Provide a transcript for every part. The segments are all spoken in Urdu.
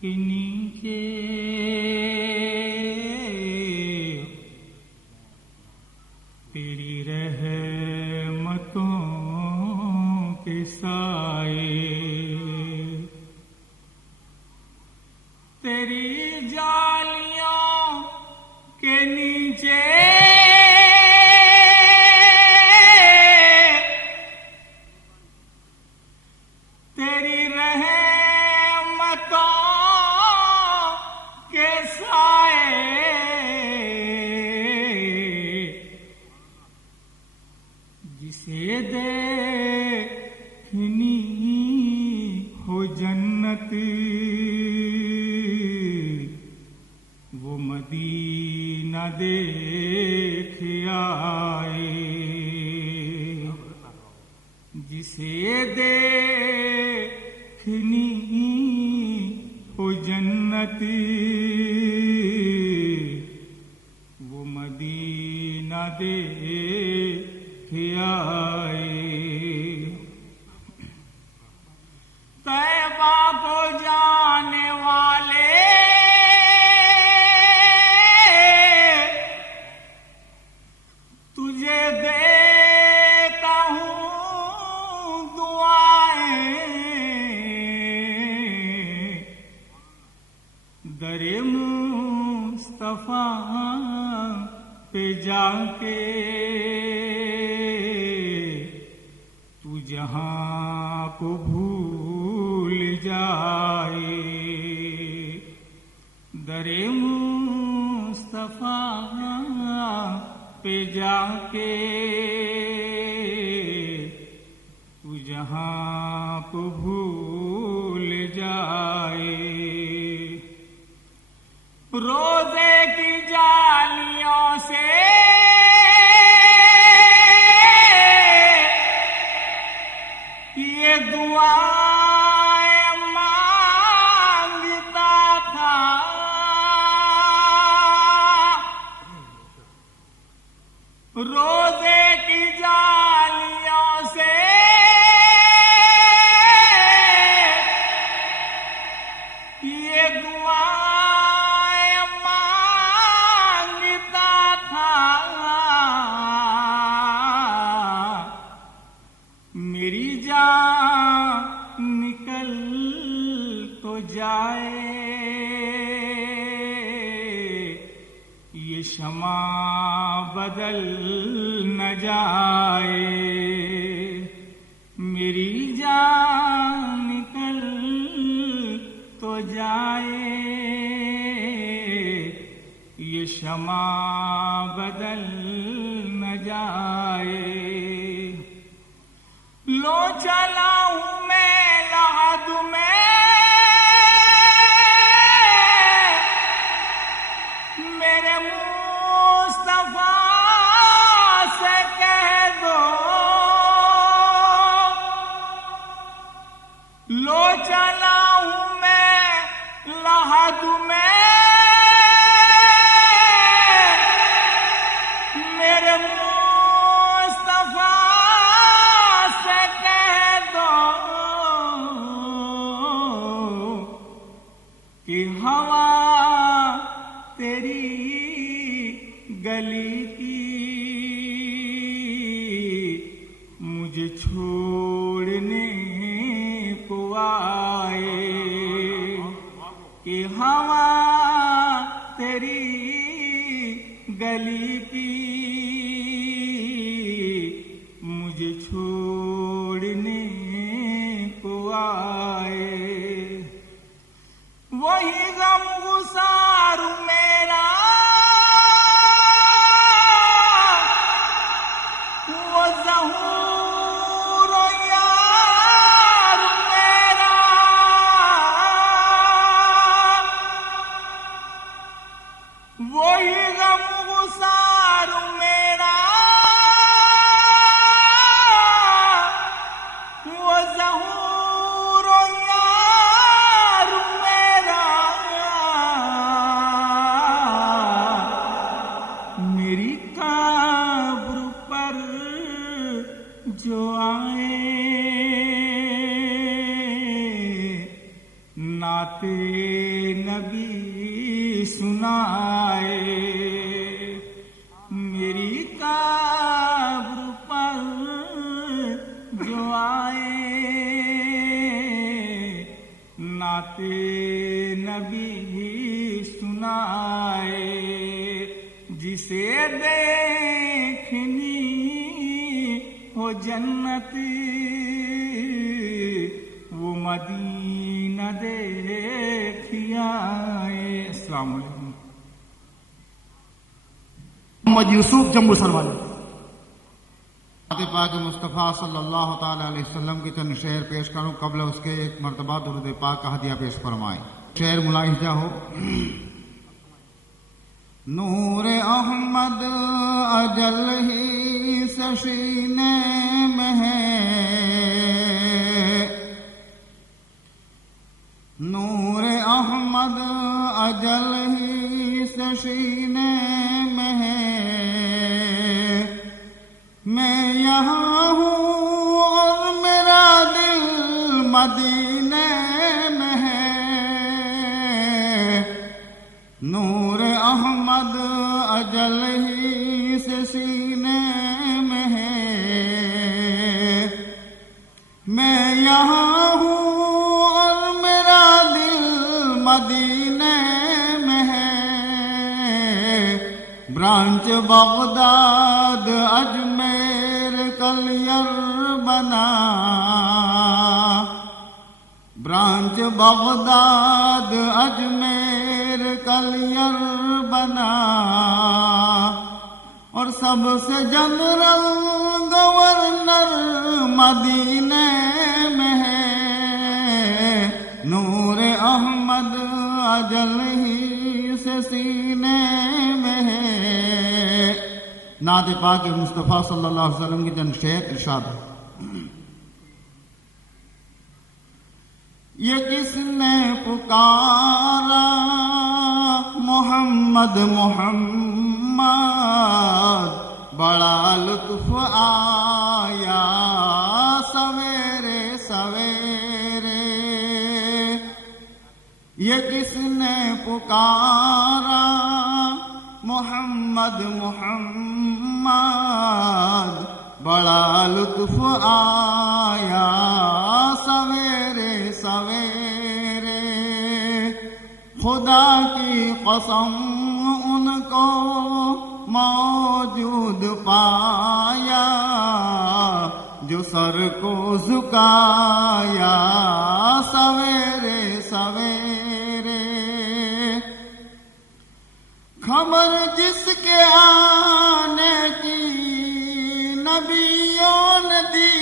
کے نیچے تیری رحمتوں کے سائے، تیری جالیوں کے نیچے تیری رحمتوں کے سائے، جسے دیکھنی ہو جنت وہ مدینہ دیکھ آئے، جسے دیکھنی ہو جنت وہ مدینہ دیکھ آئے۔ طیبہ کو جانے والے تجھے دیتا ہوں دعائیں، در مصطفیٰ پہ جا کے تو جہاں کو بھول جائے، در مصطفیٰ پہ جا کے تو جہاں کو بھول جائے۔ روزے کی جالیوں سے یہ دعائیں مانگتا تھا، روزے کی جالیوں سے یہ دعائیں مانگتا تھا، میری جان نکل تو جائے، یہ شمع بدل نہ جائے، میری جان نکل تو جائے، یہ شمع بدل نہ جائے۔ لو چلا ہوں میں لحد میں میرے مصطفیٰ سے کہہ دو، لو چلا ہوں میں لحد میں میرے مصطفیٰ سے کہہ دو کہ ہوا تیری گلی کی مجھے چھوڑنے کو آئے، کہ ہوا تیری گلی کی مجھے چھوڑنے کو آئے، وہی غم گسار میرا وہ ظہور یار میرا، وہی غم گسار میرا وہ ظہور یار میرا، نعت نبی سنائے، میری قبر پر جو آئے، نعت نبی سنائے، جسے دیکھنی ہو جنت وہ مدینہ دیکھیا ہے۔ السلام علیکم۔ محمد یوسف جموں سر والے پاک مصطفیٰ صلی اللہ تعالی علیہ وسلم کی چند شعر پیش کروں، قبل اس کے ایک مرتبہ درود پاک کا ہدیہ پیش فرمائیں۔ شعر ملاحظہ ہو۔ نور احمد اجل ہی سے سینے میں ہے، نور احمد اجل ہی سے سینے میں ہے، میں یہاں ہوں اور میرا دل مدینے میں ہے، نور احمد اجل ہی سے سینے میں ہے، میں یہاں ہوں اور میرا دل مدینے میں ہے، برانچ بغداد اجمیر کلیر بنا، برانچ بغداد اجمیر کلیر بنا، اور سب سے جنرل گورنر مدینے میں ہے، نور احمد اجل ہی سے سینے میں ہے۔ نعت پاک مصطفیٰ صلی اللہ علیہ وسلم کی چند شعر ارشاد ہے۔ یہ کس نے پکارا محمد محمد، بڑا لطف آیا سویرے سویرے، یہ کس نے پکارا محمد محمد، بڑا لطف آیا سویرے سویرے، خدا کی قسم ان کو موجود پایا، جو سر کو جھکایا سویرے سویرے، خبر جس کے آنے کی نبیوں نے دی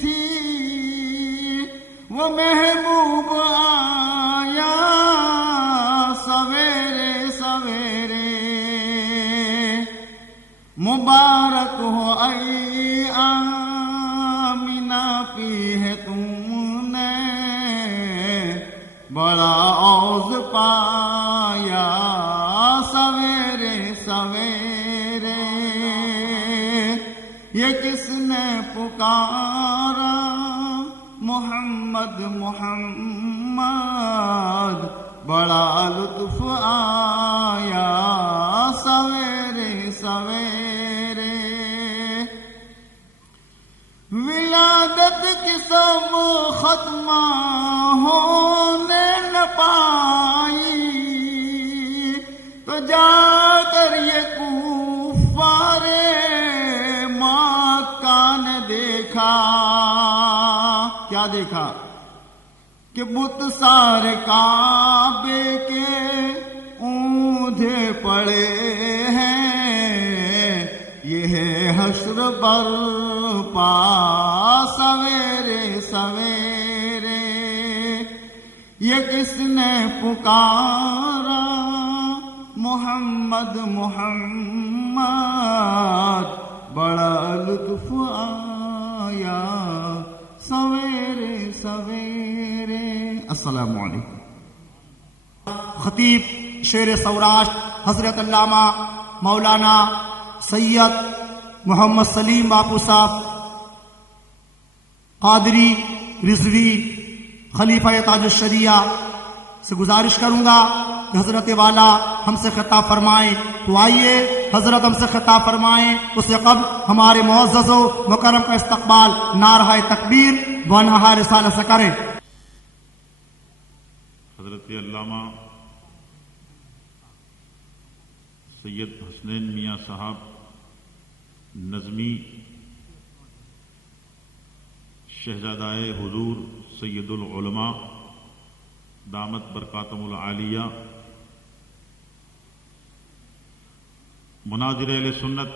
تھی، وہ محبوب آیا سویرے سویرے، مبارک ہو اے آمینہ پی ہے تم نے، بڑا عوض پایا سویرے سویرے، یہ کس نے پکارا محمد محمد، بڑا لطف آیا سویرے سویرے، ولادت کی سب ختمہ ہونے نہ پائی، تو جا کر یہ کفار مکہ نے دیکھا، کیا دیکھا کہ بت سارے کعبے کے اونجھے پڑے ہیں، یہ ہے حشر برپا سویرے سویرے، یہ کس نے پکارا محمد محمد، بڑا لطف آیا سویرے سویرے۔ السلام علیکم۔ خطیب شیر سوراشٹر حضرت علامہ مولانا سید محمد سلیم باپو صاحب قادری رضوی خلیفہ تاج الشریعہ سے گزارش کروں گا کہ حضرت والا ہم سے خطاب فرمائیں، تو آئیے حضرت ہم سے خطاب فرمائیں، اس سے قبل ہمارے معزز و مکرم کا استقبال نعرہ تکبیر و نعرہ رسالت سے کریں۔ حضرت علامہ سید حسنین میاں صاحب نظمی شہزادہ حضور سید العلماء دامت برکاتہم العالیہ، مناظر اہل سنت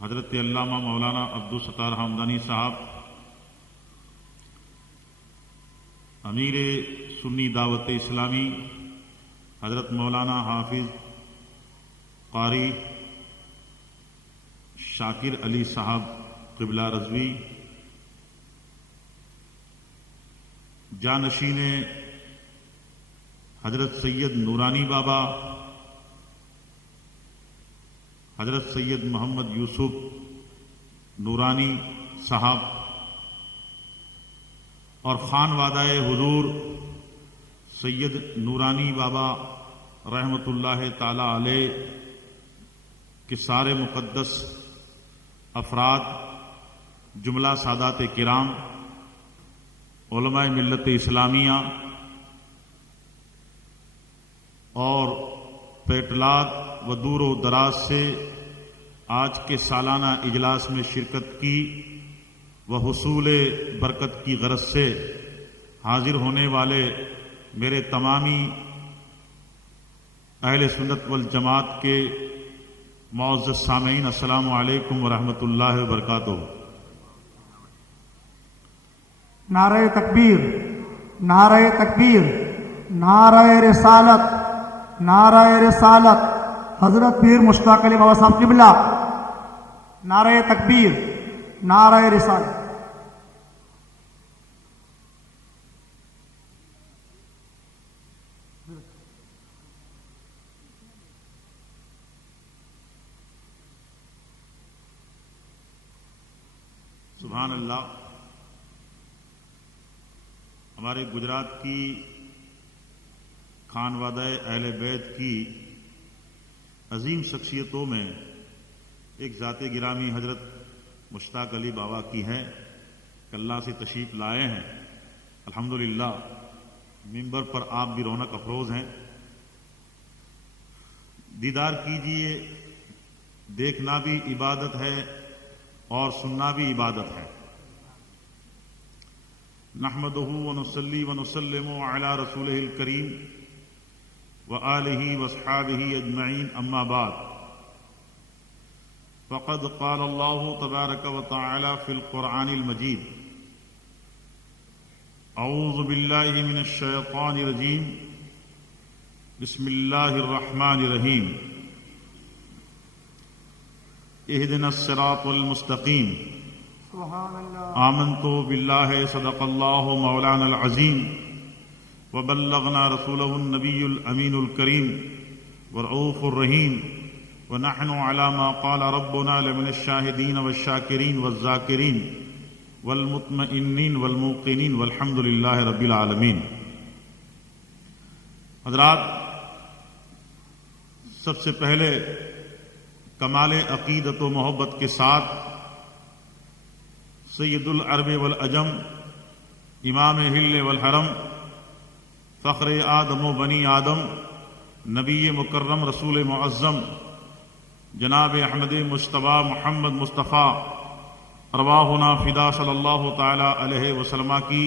حضرت علامہ مولانا عبدالستار حمدانی صاحب، امیر سنی دعوت اسلامی حضرت مولانا حافظ قاری شاکر علی صاحب قبلہ رضوی، جانشین حضرت سید نورانی بابا حضرت سید محمد یوسف نورانی صاحب، اور خانوادہ حضور سید نورانی بابا رحمۃ اللہ تعالی علیہ کے سارے مقدس افراد، جملہ سادات کرام، علماء ملت اسلامیہ اور پیٹلات و دور و دراز سے آج کے سالانہ اجلاس میں شرکت کی و حصول برکت کی غرض سے حاضر ہونے والے میرے تمامی اہل سنت والجماعت کے معزز سامعین، السلام علیکم ورحمۃ اللہ وبرکاتہ۔ نعرہ تکبیر، نعرہ تکبیر، نعرہ رسالت، نعرہ رسالت، حضرت پیر مشتاق علی بابا صاحب قبلہ، نعرہ تکبیر، نعرہ رسالت۔ سبحان اللہ۔ ہمارے گجرات کی خانوادہ اہل بیت کی عظیم شخصیتوں میں ایک ذات گرامی حضرت مشتاق علی بابا کی ہے کہ اللہ سے تشریف لائے ہیں۔ الحمدللہ ممبر پر آپ بھی رونق افروز ہیں، دیدار کیجئے۔ دیکھنا بھی عبادت ہے اور سننا بھی عبادت ہے۔ نحمدہ ونصلی ونسلم علی رسولہ الکریم وآلہ واصحابہ اجمعین، اما بعد، فقد قال اللہ تبارک وتعالی فی القرآن المجید، اعوذ باللہ من الشیطان الرجیم، بسم اللہ الرحمن الرحیم، اہدنا الصراط المستقیم، آمنت باللہ صدق اللہ مولانا العظیم، وبلغنا رسولہ النبی الامین الکریم والرؤوف الرحیم، ونحن على ما قال ربنا لمن الشاہدین والشاکرین والذاکرین والمطمئنین والموقنین والحمد للہ رب العالمین۔ حضرات، سب سے پہلے کمال عقیدت و محبت کے ساتھ سید العرب والعجم، امام ہل والحرم، فخر آدم و بنی آدم، نبی مکرم رسول معظم جناب احمد مجتبیٰ محمد مصطفیٰ ارواحنا فدا صلی اللہ تعالی علیہ وسلم کی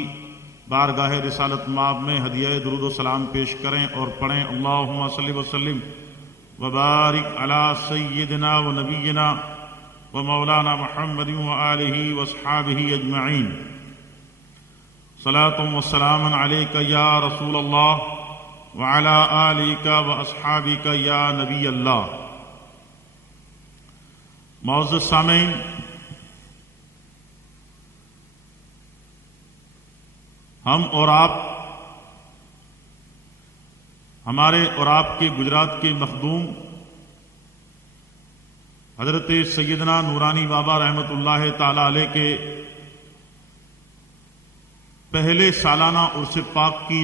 بارگاہ رسالت مآب میں ہدیہ درود و سلام پیش کریں اور پڑھیں، اللہم صلی وسلم وبارک علی سیدنا و نبینا و مولانا محمد و آلہ واصحابہ اجمعین، صلاۃ و سلام علیک یا رسول اللہ وعلی آلک و اصحابک یا نبی اللہ۔ معزز سامعین، ہم اور آپ، ہمارے اور آپ کے گجرات کے مخدوم حضرت سیدنا نورانی بابا رحمۃ اللہ تعالی علیہ کے پہلے سالانہ عرس پاک کی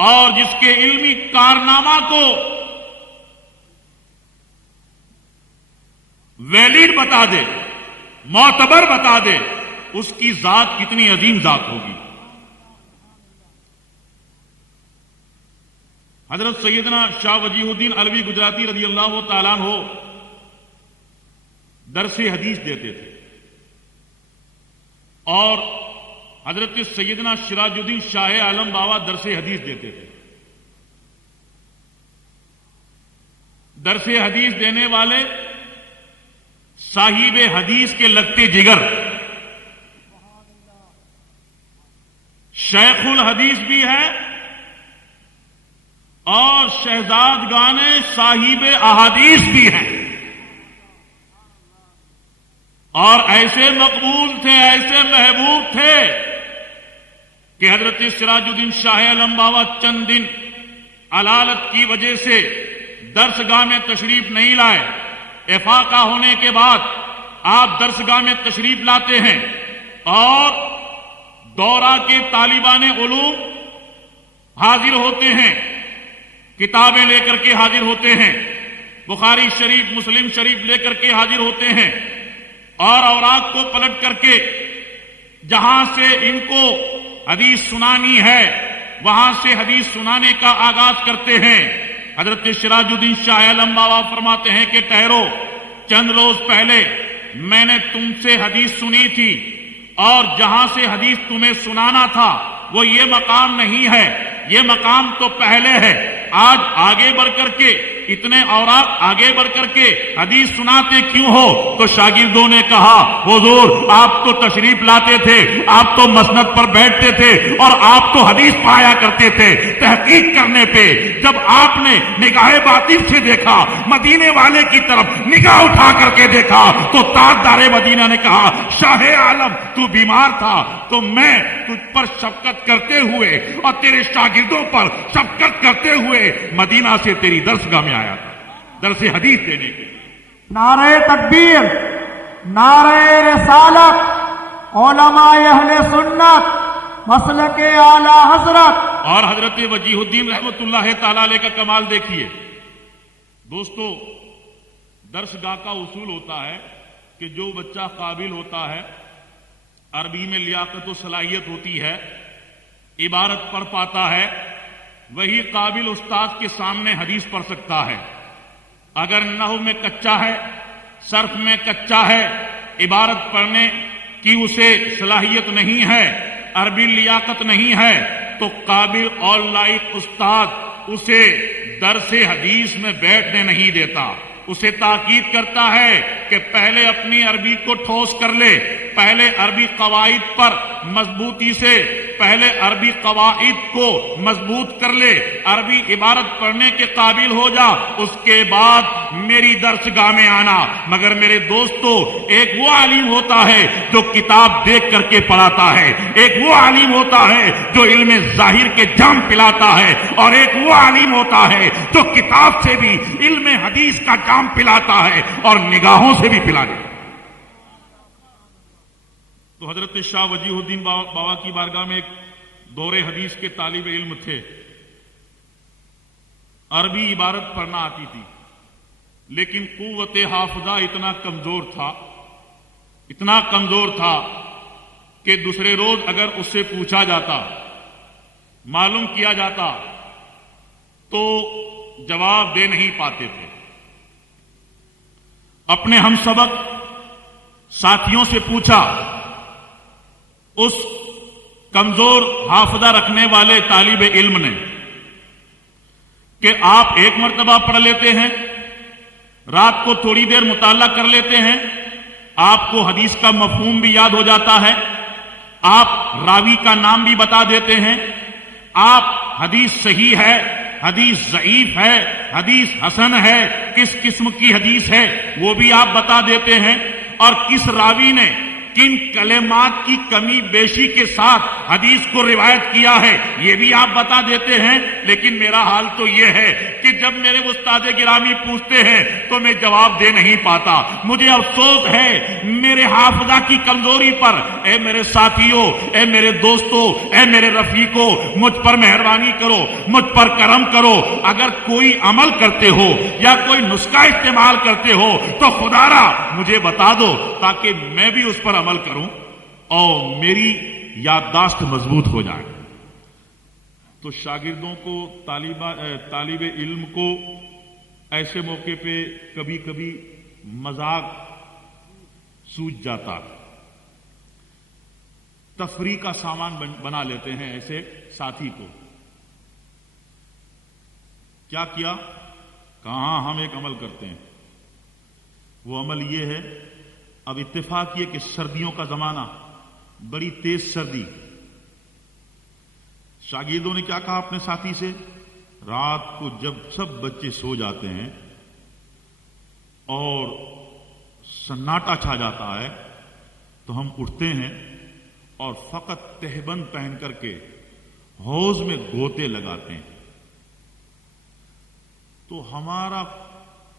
اور جس کے علمی کارنامہ کو ویلڈ بتا دے، معتبر بتا دے، اس کی ذات کتنی عظیم ذات ہوگی۔ حضرت سیدنا شاہ وجیہ الدین علوی گجراتی رضی اللہ تعالیٰ عنہ درس حدیث دیتے تھے، اور حضرت سیدنا سراج الدین شاہ عالم بابا درس حدیث دیتے تھے۔ درس حدیث دینے والے صاحب حدیث کے لگتے جگر، شیخ الحدیث بھی ہے اور شہزادگان صاحب احادیث بھی ہیں، اور ایسے مقبول تھے، ایسے محبوب تھے کہ حضرت سراج الدین شاہ عالم بابا چند دن علالت کی وجہ سے درسگاہ میں تشریف نہیں لائے۔ افاقہ ہونے کے بعد آپ درسگاہ میں تشریف لاتے ہیں اور دورہ کے طالبان علوم حاضر ہوتے ہیں، کتابیں لے کر کے حاضر ہوتے ہیں، بخاری شریف مسلم شریف لے کر کے حاضر ہوتے ہیں، اور اوراق کو پلٹ کر کے جہاں سے ان کو حدیث سنانی ہے وہاں سے حدیث سنانے کا آغاز کرتے ہیں۔ حضرت سراج الدین شاہ عالم بابا فرماتے ہیں کہ ٹھہرو، چند روز پہلے میں نے تم سے حدیث سنی تھی، اور جہاں سے حدیث تمہیں سنانا تھا وہ یہ مقام نہیں ہے، یہ مقام تو پہلے ہے۔ آج آگے بڑھ کر کے اتنے اوراق آگے بڑھ کر کے حدیث سناتے کیوں ہو؟ تو شاگردوں نے کہا حضور آپ تو تشریف لاتے تھے، آپ تو مسند پر بیٹھتے تھے اور آپ تو حدیث پایا کرتے تھے۔ تحقیق کرنے پہ جب آپ نے نگاہ باطن سے دیکھا، مدینے والے کی طرف نگاہ اٹھا کر کے دیکھا، تو تاجدار مدینہ نے کہا شاہ عالم تو بیمار تھا تو میں تجھ پر شفقت کرتے ہوئے اور تیرے شاگردوں پر شفقت کرتے ہوئے مدینہ سے تیری درسگاہ میں آیا تھا درس حدیث دینے کے لیے۔ نعرہ تکبیر، نعرہ رسالت، علماء اہل سنت، مسلک اعلی حضرت اور حضرت وجیہ الدین رحمت اللہ تعالی علیہ کا کمال دیکھیے۔ دوستو، درسگاہ کا اصول ہوتا ہے کہ جو بچہ قابل ہوتا ہے، عربی میں لیاقت و صلاحیت ہوتی ہے، عبارت پڑھ پاتا ہے، وہی قابل استاد کے سامنے حدیث پڑھ سکتا ہے۔ اگر نحو میں کچا ہے، صرف میں کچا ہے، عبارت پڑھنے کی اسے صلاحیت نہیں ہے، عربی لیاقت نہیں ہے، تو قابل اور لائق استاد اسے درس حدیث میں بیٹھنے نہیں دیتا، اسے تاکید کرتا ہے کہ پہلے اپنی عربی کو ٹھوس کر لے، پہلے عربی قواعد پر مضبوطی سے، پہلے عربی قواعد کو مضبوط کر لے، عربی عبارت پڑھنے کے قابل ہو جا، اس کے بعد میری درسگاہ میں آنا۔ مگر میرے دوستو، ایک وہ عالم ہوتا ہے جو کتاب دیکھ کر کے پڑھاتا ہے، ایک وہ عالم ہوتا ہے جو علم ظاہر کے جام پلاتا ہے، اور ایک وہ عالم ہوتا ہے جو کتاب سے بھی علم حدیث کا جام پلاتا ہے اور نگاہوں سے بھی پلا دیتا ہے۔ تو حضرت شاہ وجیہ الدین بابا کی بارگاہ میں ایک دور حدیث کے طالب علم تھے، عربی عبارت پڑھنا آتی تھی، لیکن قوت حافظہ اتنا کمزور تھا کہ دوسرے روز اگر اس سے پوچھا جاتا، معلوم کیا جاتا، تو جواب دے نہیں پاتے تھے۔ اپنے ہم سبق ساتھیوں سے پوچھا، اس کمزور حافظہ رکھنے والے طالب علم نے، کہ آپ ایک مرتبہ پڑھ لیتے ہیں، رات کو تھوڑی دیر مطالعہ کر لیتے ہیں، آپ کو حدیث کا مفہوم بھی یاد ہو جاتا ہے، آپ راوی کا نام بھی بتا دیتے ہیں، آپ حدیث صحیح ہے، حدیث ضعیف ہے، حدیث حسن ہے، کس قسم کی حدیث ہے وہ بھی آپ بتا دیتے ہیں، اور کس راوی نے کن کلمات کی کمی بیشی کے ساتھ حدیث کو روایت کیا ہے یہ بھی آپ بتا دیتے ہیں. لیکن میرا حال تو یہ ہے کہ جب میرے استاد گرامی پوچھتے ہیں تو میں جواب دے نہیں پاتا. مجھے افسوس ہے میرے حافظہ کی کمزوری پر. اے میرے ساتھیوں، اے میرے دوستوں، اے میرے رفیقوں، مجھ پر مہربانی کرو، مجھ پر کرم کرو. اگر کوئی عمل کرتے ہو یا کوئی نسخہ استعمال کرتے ہو تو خدا را مجھے بتا دو تاکہ میں بھی اس پر عمل کروں اور میری یادداشت مضبوط ہو جائے. تو شاگردوں کو، طالب علم کو ایسے موقع پہ کبھی کبھی مذاق سوجھ جاتا، تفریح کا سامان بنا لیتے ہیں ایسے ساتھی کو. کیا کیا؟ کہاں ہم ایک عمل کرتے ہیں. وہ عمل یہ ہے، اب اتفاق یہ کہ سردیوں کا زمانہ، بڑی تیز سردی. شاگردوں نے کیا کہا اپنے ساتھی سے؟ رات کو جب سب بچے سو جاتے ہیں اور سناٹا چھا جاتا ہے تو ہم اٹھتے ہیں اور فقط تہبند پہن کر کے حوض میں گوتے لگاتے ہیں. تو ہمارا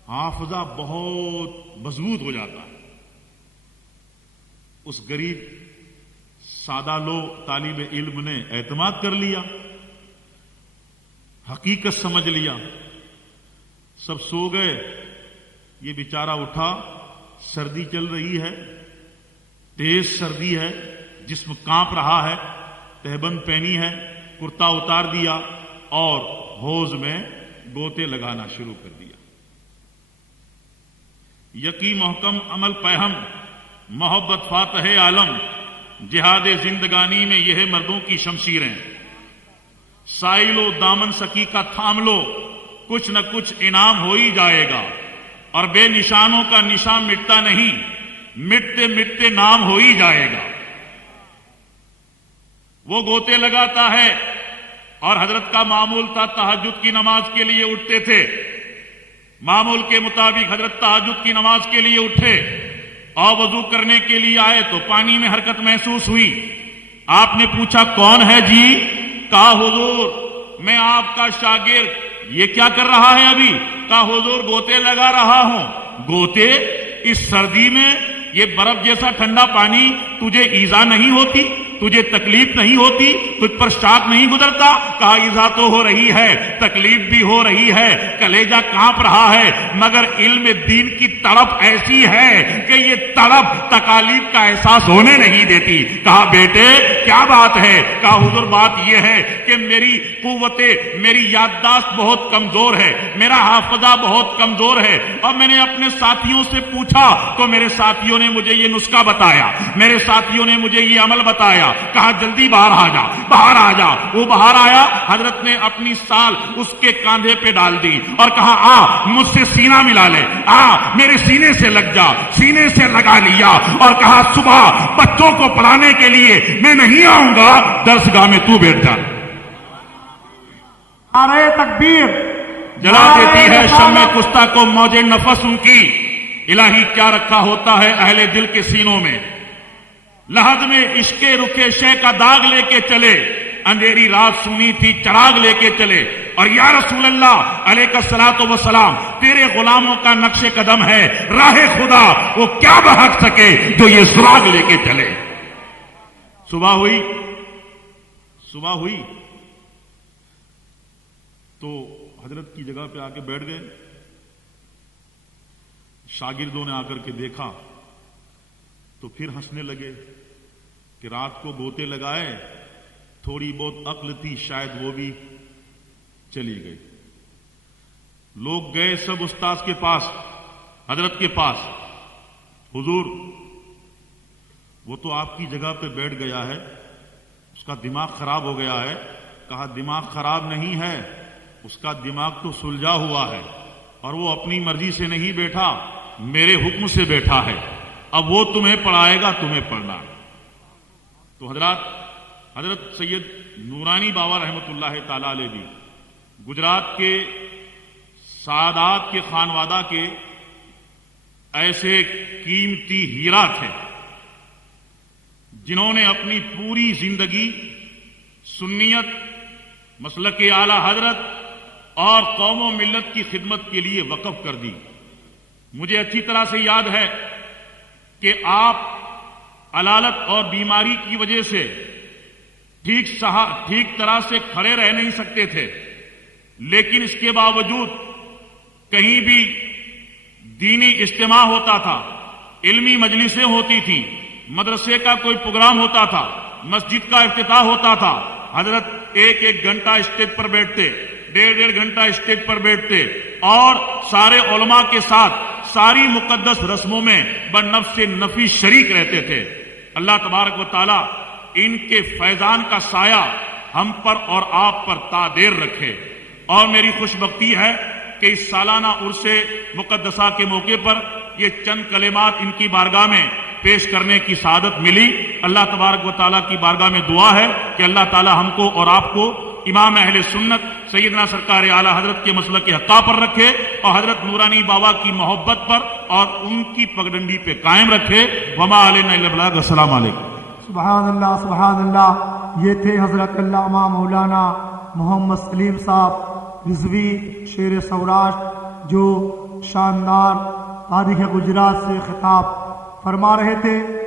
حافظہ بہت مضبوط ہو جاتا ہے. اس غریب سادہ لو طالب علم نے اعتماد کر لیا، حقیقت سمجھ لیا. سب سو گئے، یہ بیچارہ اٹھا، سردی چل رہی ہے، تیز سردی ہے، جسم کانپ رہا ہے، تہبند پہنی ہے، کرتا اتار دیا اور حوض میں گوتے لگانا شروع کر دیا. یقی محکم عمل پہم، محبت فاتح عالم، جہاد زندگانی میں یہ مردوں کی شمشیریں. سائل و دامن سکی کا تھام لو، کچھ نہ کچھ انعام ہو ہی جائے گا. اور بے نشانوں کا نشان مٹتا نہیں، مٹتے مٹتے نام ہو ہی جائے گا. وہ گوتے لگاتا ہے اور حضرت کا معمول تھا تہجد کی نماز کے لیے اٹھتے تھے. معمول کے مطابق حضرت تہجد کی نماز کے لیے اٹھے اور وضو کرنے کے لیے آئے تو پانی میں حرکت محسوس ہوئی. آپ نے پوچھا کون ہے جی؟ کہا حضور میں آپ کا شاگرد. یہ کیا کر رہا ہے ابھی؟ کہا حضور گوتے لگا رہا ہوں. گوتے اس سردی میں؟ یہ برف جیسا ٹھنڈا پانی تجھے ایذا نہیں ہوتی؟ تجھے تکلیف نہیں ہوتی؟ تجھ پر شاک نہیں گزرتا؟ کہا ایذا تو ہو رہی ہے، تکلیف بھی ہو رہی ہے، کلیجہ کانپ رہا ہے، مگر علم دین کی تڑپ ایسی ہے کہ یہ تڑپ تکالیف کا احساس ہونے نہیں دیتی. کہا بیٹے کیا بات ہے؟ کہا حضور بات یہ ہے کہ میری قوت، میری یادداشت بہت کمزور ہے، میرا حافظہ بہت کمزور ہے. اور میں نے اپنے ساتھیوں سے پوچھا تو میرے ساتھیوں نے مجھے یہ نسخہ بتایا، میرے ساتھیوں نے مجھے یہ عمل بتایا. کہا جلدی باہر آ جا، باہر آ جا. وہ باہر آیا، حضرت نے اپنی سال اس کے کاندھے پہ ڈال دی اور کہا آ مجھ سے سینہ ملا لے، آ میرے سینے سے لگ جا. سینے سے لگا لیا اور کہا صبح بچوں کو پڑھانے کے لیے میں نہیں آؤں گا، درسگاہ میں تو بیٹھ جا. نعرہ تکبیر جلا دیتی ہے شمع کشتہ کو موج نفس ان کی. الہی کیا رکھا ہوتا ہے اہل دل کے سینوں میں. لحد میں عشق رخے شے کا داغ لے کے چلے، اندھیری رات سنی تھی چراغ لے کے چلے. اور یا رسول اللہ علیہ الصلوۃ والسلام تیرے غلاموں کا نقش قدم ہے راہ خدا، وہ کیا بہک سکے جو یہ سراغ لے کے چلے. صبح ہوئی تو حضرت کی جگہ پہ آ کے بیٹھ گئے. شاگردوں نے آ کر کے دیکھا تو پھر ہنسنے لگے کہ رات کو گوتے لگائے، تھوڑی بہت عقل تھی شاید وہ بھی چلی گئی. لوگ گئے سب استاذ کے پاس، حضرت کے پاس. حضور وہ تو آپ کی جگہ پہ بیٹھ گیا ہے، اس کا دماغ خراب ہو گیا ہے. کہا دماغ خراب نہیں ہے، اس کا دماغ تو سلجھا ہوا ہے اور وہ اپنی مرضی سے نہیں بیٹھا، میرے حکم سے بیٹھا ہے. اب وہ تمہیں پڑھائے گا، تمہیں پڑھنا. تو حضرت سید نورانی بابا رحمت اللہ تعالی علیہ بھی گجرات کے سعادات کے خانوادہ کے ایسے قیمتی ہیرا تھے جنہوں نے اپنی پوری زندگی سنیت، مسلک اعلی حضرت اور قوم و ملت کی خدمت کے لیے وقف کر دی۔ مجھے اچھی طرح سے یاد ہے کہ آپ علالت اور بیماری کی وجہ سے ٹھیک طرح سے کھڑے رہ نہیں سکتے تھے، لیکن اس کے باوجود کہیں بھی دینی اجتماع ہوتا تھا، علمی مجلسیں ہوتی تھیں، مدرسے کا کوئی پروگرام ہوتا تھا، مسجد کا افتتاح ہوتا تھا، حضرت ایک ایک گھنٹہ اسٹیج پر بیٹھتے، ڈیڑھ گھنٹہ اسٹیج پر بیٹھتے اور سارے علماء کے ساتھ ساری مقدس رسموں میں بنفس نفی شریک رہتے تھے۔ اللہ تبارک و تعالی ان کے فیضان کا سایہ ہم پر اور آپ پر تا دیر رکھے۔ اور میری خوش بختی ہے کہ اس سالانہ عرس مقدسہ کے موقع پر یہ چند کلمات ان کی بارگاہ میں پیش کرنے کی سعادت ملی۔ اللہ تبارک و تعالیٰ کی بارگاہ میں دعا ہے کہ اللہ تعالیٰ ہم کو اور آپ کو امام اہل سنت سیدنا سرکار اعلی حضرت کے مسلک حقہ پر رکھے اور حضرت نورانی بابا کی محبت پر اور ان کی پگڈنڈی پہ قائم رکھے۔ وما علینا الا البلاغ۔ السلام علیکم۔ سبحان اللہ، سبحان اللہ۔ یہ تھے حضرت علامہ مولانا محمد سلیم صاحب رضوی شیر سوراشٹر، جو شاندار تاریخ گجرات سے خطاب فرما رہے تھے۔